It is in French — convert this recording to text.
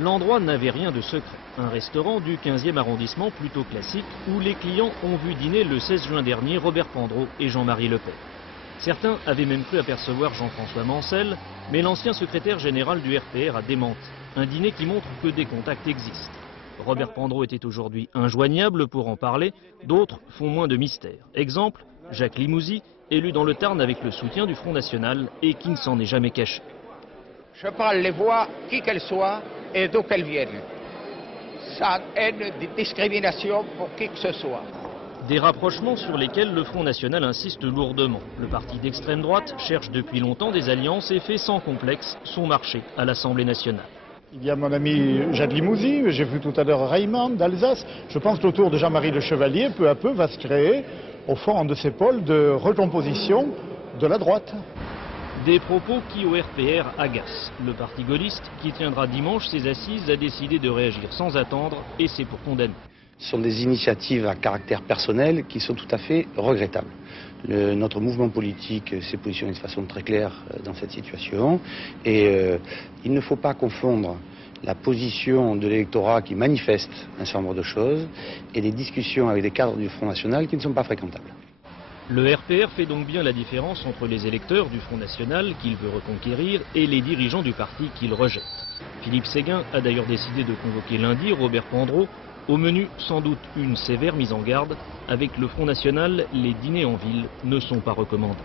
L'endroit n'avait rien de secret. Un restaurant du 15e arrondissement plutôt classique où les clients ont vu dîner le 16 juin dernier Robert Pandreau et Jean-Marie Le Pen. Certains avaient même cru apercevoir Jean-François Mancel, mais l'ancien secrétaire général du RPR a démenti. Un dîner qui montre que des contacts existent. Robert Pandreau était aujourd'hui injoignable pour en parler, d'autres font moins de mystère. Exemple, Jacques Limouzy, élu dans le Tarn avec le soutien du Front National et qui ne s'en est jamais caché. Je parle les voix, qui qu'elles soient et d'où qu'elles viennent. Sans haine de discrimination pour qui que ce soit. Des rapprochements sur lesquels le Front National insiste lourdement. Le parti d'extrême droite cherche depuis longtemps des alliances et fait sans complexe son marché à l'Assemblée nationale. Il y a mon ami Jacques Limouzy, j'ai vu tout à l'heure Raymond d'Alsace. Je pense que l'autour de Jean-Marie Le Chevalier, peu à peu, va se créer, au fond, un de ces pôles de recomposition de la droite. Des propos qui au RPR agacent. Le parti gaulliste, qui tiendra dimanche ses assises, a décidé de réagir sans attendre et c'est pour condamner. Ce sont des initiatives à caractère personnel qui sont tout à fait regrettables. Notre mouvement politique s'est positionné de façon très claire dans cette situation et il ne faut pas confondre la position de l'électorat qui manifeste un certain nombre de choses et des discussions avec des cadres du Front National qui ne sont pas fréquentables. Le RPR fait donc bien la différence entre les électeurs du Front National qu'il veut reconquérir et les dirigeants du parti qu'il rejette. Philippe Séguin a d'ailleurs décidé de convoquer lundi Robert Pandreau. Au menu, sans doute une sévère mise en garde. Avec le Front National, les dîners en ville ne sont pas recommandés.